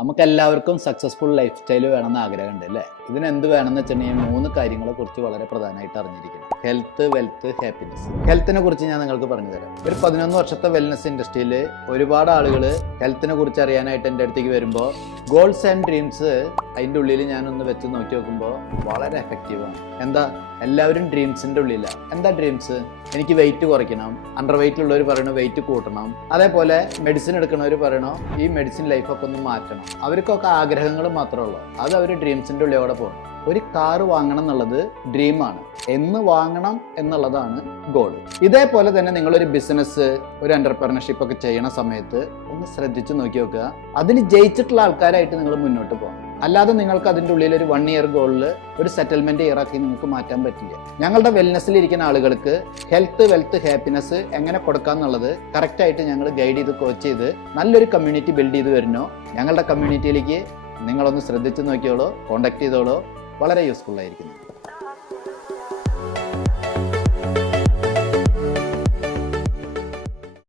നമുക്കെല്ലാവർക്കും successful life style വേണമെന്ന് ആഗ്രഹമുണ്ട് അല്ലേ? ഇതിന് എന്ത് വേണമെന്ന് വെച്ചിട്ടുണ്ടെങ്കിൽ 3 കാര്യങ്ങളെ കുറിച്ച് വളരെ പ്രധാനമായിട്ട് അറിഞ്ഞിരിക്കണം. Health, wealth, happiness. ഹെൽത്തിനെ കുറിച്ച് ഞാൻ നിങ്ങൾക്ക് പറഞ്ഞു തരാം. ഒരു 11 വർഷത്തെ വെൽനസ് ഇൻഡസ്ട്രിയിൽ ഒരുപാട് ആളുകൾ ഹെൽത്തിനെ കുറിച്ച് അറിയാനായിട്ട് എൻ്റെ അടുത്തേക്ക് വരുമ്പോൾ ഗോൾസ് ആൻഡ് ഡ്രീംസ് അതിൻ്റെ ഉള്ളിൽ ഞാനൊന്ന് വെച്ച് നോക്കി നോക്കുമ്പോൾ വളരെ എഫക്റ്റീവാണ്. എന്താ, എല്ലാവരും ഡ്രീംസിൻ്റെ ഉള്ളിലാണ്. എന്താ ഡ്രീംസ്? എനിക്ക് വെയിറ്റ് കുറയ്ക്കണം, അണ്ടർ വെയിറ്റ് ഉള്ളവർ പറയണോ വെയിറ്റ് കൂട്ടണം, അതേപോലെ മെഡിസിൻ എടുക്കണവർ പറയണോ ഈ മെഡിസിൻ ലൈഫൊക്കെ ഒന്ന് മാറ്റണം. അവർക്കൊക്കെ ആഗ്രഹങ്ങൾ മാത്രമേ ഉള്ളൂ. അത് അവർ ഡ്രീംസിൻ്റെ ഉള്ളിലൂടെ പോകണം. ഒരു കാറ് വാങ്ങണം എന്നുള്ളത് ഡ്രീമാണ്. എന്ന് വാങ്ങണം എന്നുള്ളതാണ് ഗോൾ. ഇതേപോലെ തന്നെ നിങ്ങളൊരു ബിസിനസ്, ഒരു എന്റർപ്രണർഷിപ്പ് ഒക്കെ ചെയ്യണ സമയത്ത് ഒന്ന് ശ്രദ്ധിച്ച് നോക്കി നോക്കുക. അതിന് ജയിച്ചിട്ടുള്ള ആൾക്കാരായിട്ട് നിങ്ങൾ മുന്നോട്ട് പോകണം. അല്ലാതെ നിങ്ങൾക്ക് അതിൻ്റെ ഉള്ളിൽ ഒരു 1 ഇയർ ഗോളിൽ ഒരു സെറ്റിൽമെന്റ് ഇയർ ആക്കി നിങ്ങൾക്ക് മാറ്റാൻ പറ്റില്ല. ഞങ്ങളുടെ വെൽനെസ്സിൽ ഇരിക്കുന്ന ആളുകൾക്ക് ഹെൽത്ത്, വെൽത്ത്, ഹാപ്പിനെസ് എങ്ങനെ കൊടുക്കാം എന്നുള്ളത് കറക്റ്റായിട്ട് ഞങ്ങൾ ഗൈഡ് ചെയ്ത് കോച്ച് ചെയ്ത് നല്ലൊരു കമ്മ്യൂണിറ്റി ബിൽഡ് ചെയ്ത് വരുന്നോ. ഞങ്ങളുടെ കമ്മ്യൂണിറ്റിയിലേക്ക് നിങ്ങളൊന്ന് ശ്രദ്ധിച്ച് നോക്കിയോളൂ, കോൺടാക്ട് ചെയ്തോളൂ. വളരെ യൂസ്ഫുൾ ആയിരിക്കുന്നു.